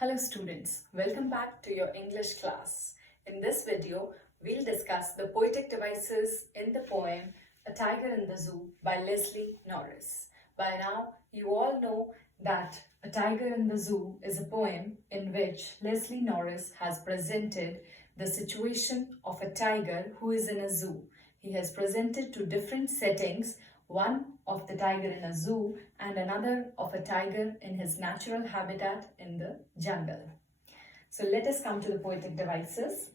Hello students, welcome back to your English class. In this video, we'll discuss the poetic devices in the poem A Tiger in the Zoo by Leslie Norris. By now, you all know that A Tiger in the Zoo is a poem in which Leslie Norris has presented the situation of a tiger who is in a zoo. He has presented two different settings, one of the tiger in a zoo and another of a tiger in his natural habitat in the jungle. So let us come to the poetic devices.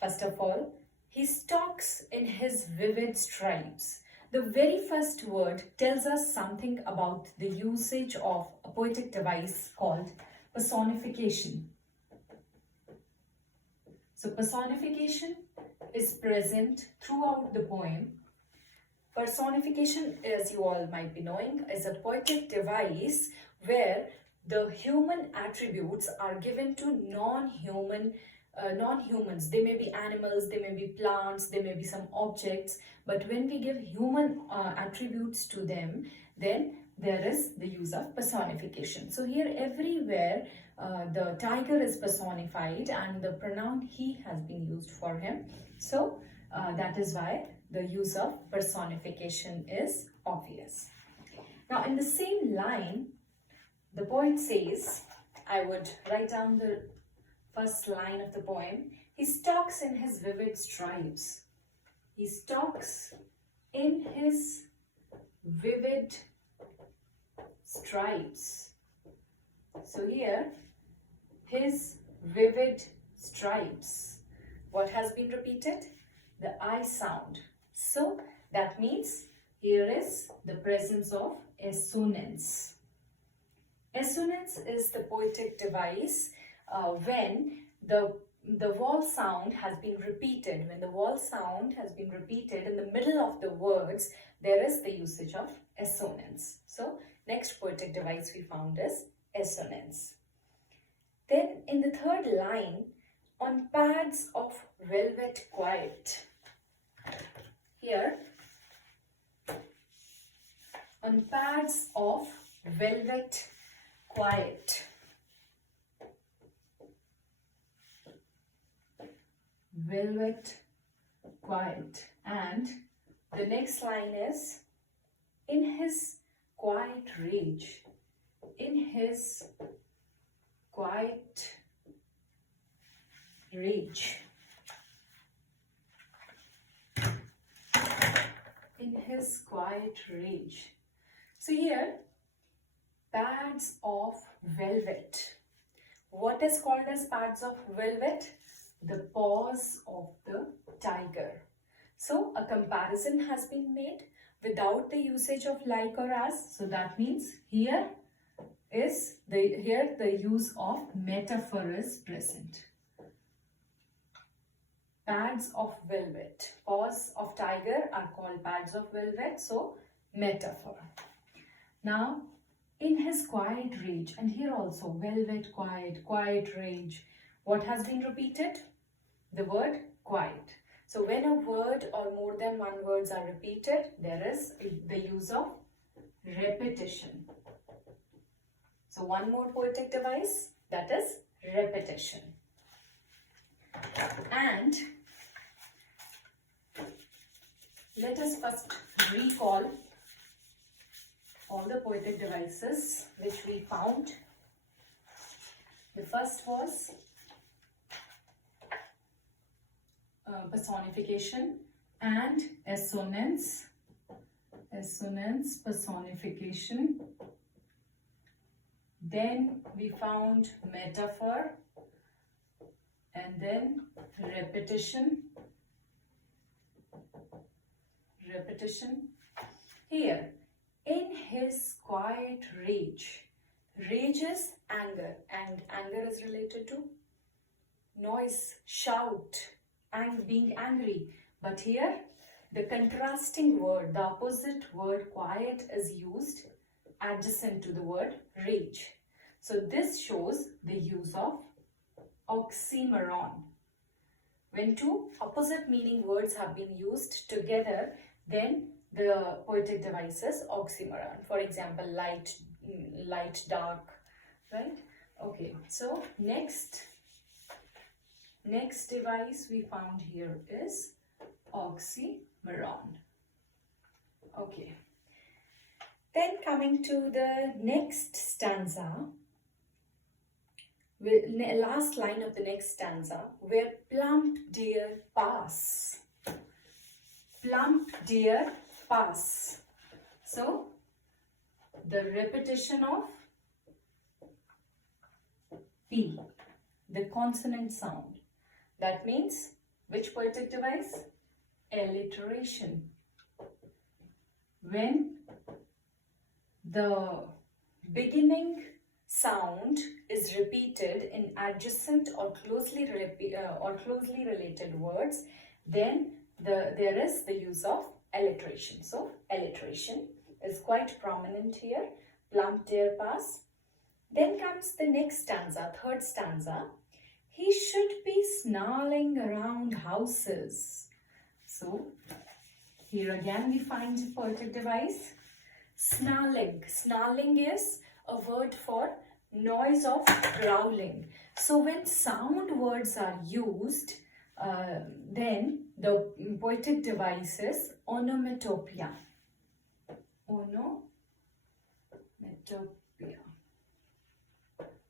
First of all, he stalks in his vivid stripes. The very first word tells us something about the usage of a poetic device called personification. So personification is present throughout the poem. Personification, as you all might be knowing, is a poetic device where the human attributes are given to non-humans. They may be animals, they may be plants, they may be some objects, but when we give human attributes to them, then there is the use of personification. So here everywhere the tiger is personified and the pronoun he has been used for him. So that is why the use of personification is obvious. Now in the same line, the poet says, I would write down the first line of the poem. He stalks in his vivid stripes. He stalks in his vivid stripes. So here, his vivid stripes. What has been repeated? The I sound. So that means here is the presence of assonance. Assonance is the poetic device when the vowel sound has been repeated. When the vowel sound has been repeated in the middle of the words, there is the usage of assonance. So next poetic device we found is assonance. Then in the third line, on pads of velvet quiet. Here, on pads of velvet quiet. Velvet quiet. And the next line is, in his quiet rage. In his quiet rage. In his quiet rage. So here, pads of velvet. What is called as pads of velvet? The paws of the tiger. So a comparison has been made without the usage of like or as. So that means here the use of metaphor is present. Pads of velvet. Paws of tiger are called pads of velvet. So metaphor. Now in his quiet rage, and here also velvet quiet, quiet rage. What has been repeated? The word quiet. So when a word or more than one words are repeated, there is the use of repetition. So one more poetic device, that is repetition. And let us first recall all the poetic devices which we found. The first was personification and assonance. Assonance, personification. Then we found metaphor and then repetition. Repetition. Here, in his quiet rage. Rage is anger, and anger is related to noise, shout, and being angry. But here, the contrasting word, the opposite word quiet is used adjacent to the word rage. So this shows the use of oxymoron. When two opposite meaning words have been used together, then the poetic device is oxymoron. For example, light, dark, right? Okay, so next device we found here is oxymoron. Okay, then coming to the next stanza, last line of the next stanza, where plump deer pass. Plump deer pass. So the repetition of P, the consonant sound. That means which poetic device? Alliteration. When the beginning sound is repeated in adjacent or closely related words, then there is the use of alliteration. So alliteration is quite prominent here. Plump deer pass. Then comes the next stanza, third stanza. He should be snarling around houses. So here again we find a poetic device. Snarling. Snarling is a word for noise of growling. So when sound words are used, then the poetic device is onomatopoeia. Onomatopoeia.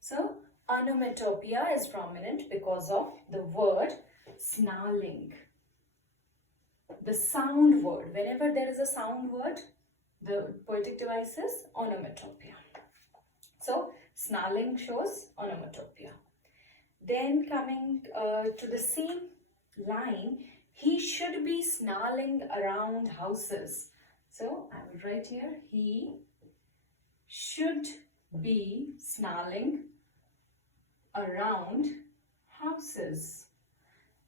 So onomatopoeia is prominent because of the word snarling. The sound word. Whenever there is a sound word, the poetic device is onomatopoeia. So snarling shows onomatopoeia. Then coming to the same line, he should be snarling around houses. So I will write here, he should be snarling around houses.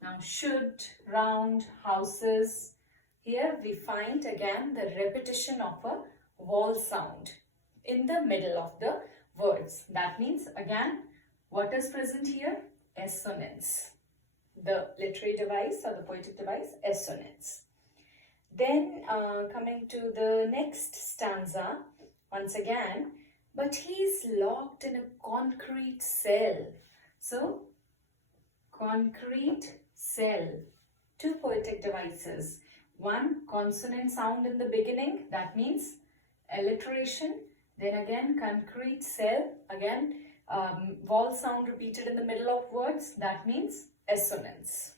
Now should, round, houses. Here we find again the repetition of a vowel sound in the middle of the words. That means again what is present here? Assonance. The literary device or the poetic device, assonance. Then coming to the next stanza, once again, but he is locked in a concrete cell. So concrete cell. Two poetic devices. One, consonant sound in the beginning, that means alliteration. Then again, concrete cell, again, vowel sound repeated in the middle of words, that means assonance.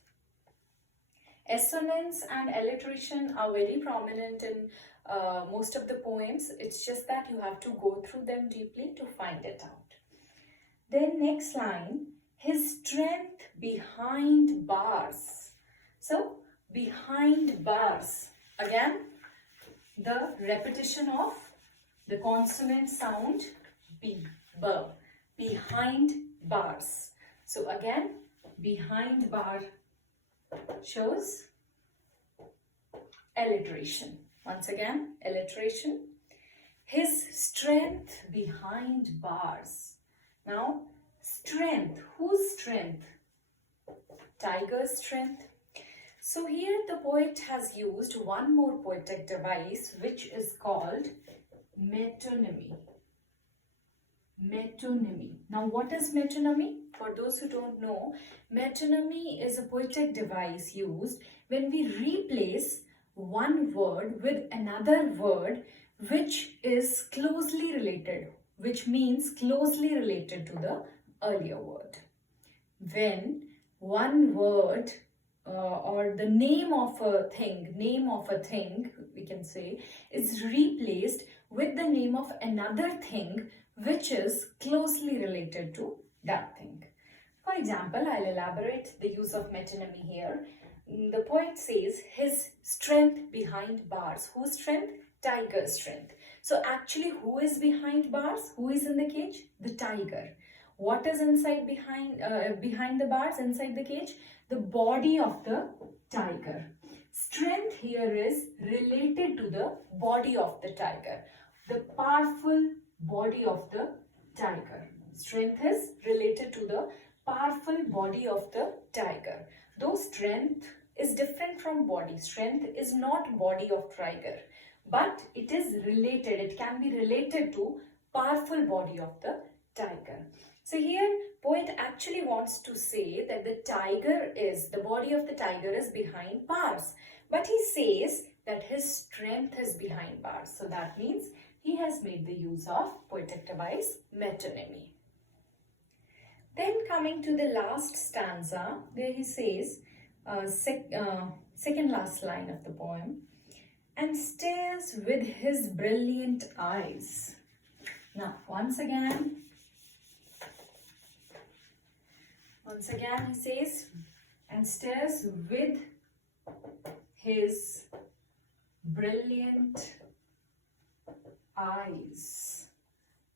Assonance and alliteration are very prominent in most of the poems. It's just that you have to go through them deeply to find it out. Then next line, his strength behind bars. So behind bars, again the repetition of the consonant sound B, B, behind bars. So again behind bar shows alliteration. Once again, alliteration. His strength behind bars. Now, strength. Whose strength? Tiger's strength. So here the poet has used one more poetic device which is called metonymy. Metonymy. Now, what is metonymy? For those who don't know, metonymy is a poetic device used when we replace one word with another word which is closely related, which means closely related to the earlier word. When one word or the name of a thing, we can say, is replaced with the name of another thing which is closely related to that thing. For example, I'll elaborate the use of metonymy here. The poet says his strength behind bars. Whose strength? Tiger's strength. So actually, who is behind bars? Who is in the cage? The tiger. What is inside behind the bars, inside the cage? The body of the tiger. Strength here is related to the body of the tiger. The powerful body of the tiger. Strength is related to the powerful body of the tiger. Though strength is different from body. Strength is not body of tiger, but it is related. It can be related to powerful body of the tiger. So here poet actually wants to say that the body of the tiger is behind bars. But he says that his strength is behind bars. So that means he has made the use of poetic device metonymy. Then coming to the last stanza, where he says, second last line of the poem, and stares with his brilliant eyes. Now, once again he says, and stares with his brilliant eyes.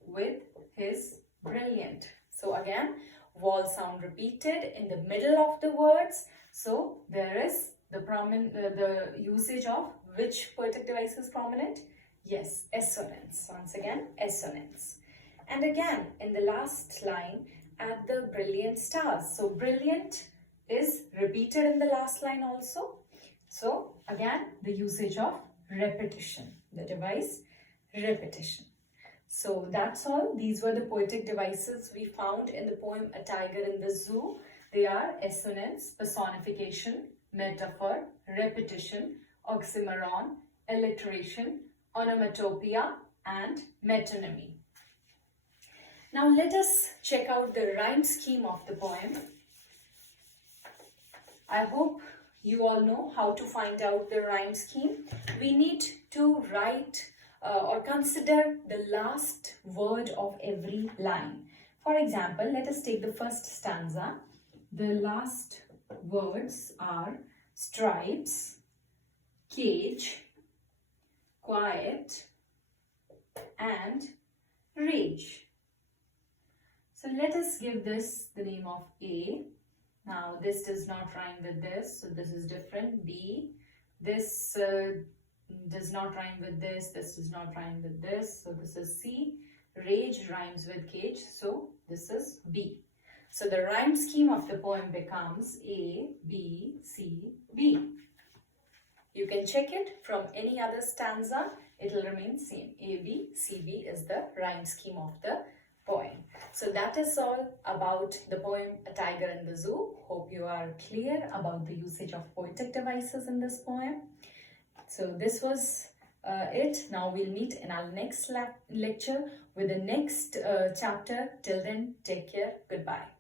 With his brilliant. So again, vowel sound repeated in the middle of the words. So there is the usage of which poetic device is prominent? Yes, assonance. Once again, assonance. And again, in the last line, at the brilliant stars. So brilliant is repeated in the last line also. So again, the usage of repetition. The device repetition. So that's all. These were the poetic devices we found in the poem A Tiger in the Zoo. They are assonance, personification, metaphor, repetition, oxymoron, alliteration, onomatopoeia, and metonymy. Now let us check out the rhyme scheme of the poem. I hope you all know how to find out the rhyme scheme. We need to write or consider the last word of every line. For example, let us take the first stanza. The last words are stripes, cage, quiet, and rage. So let us give this the name of A. Now this does not rhyme with this, so this is different. B. This does not rhyme with this does not rhyme with this, so this is C. Rage rhymes with cage, so this is B. So the rhyme scheme of the poem becomes A, B, C, B. You can check it from any other stanza, it will remain same. A, B, C, B is the rhyme scheme of the poem. So that is all about the poem A Tiger in the Zoo. Hope you are clear about the usage of poetic devices in this poem. So this was it. Now we'll meet in our next lecture with the next chapter. Till then, take care. Goodbye.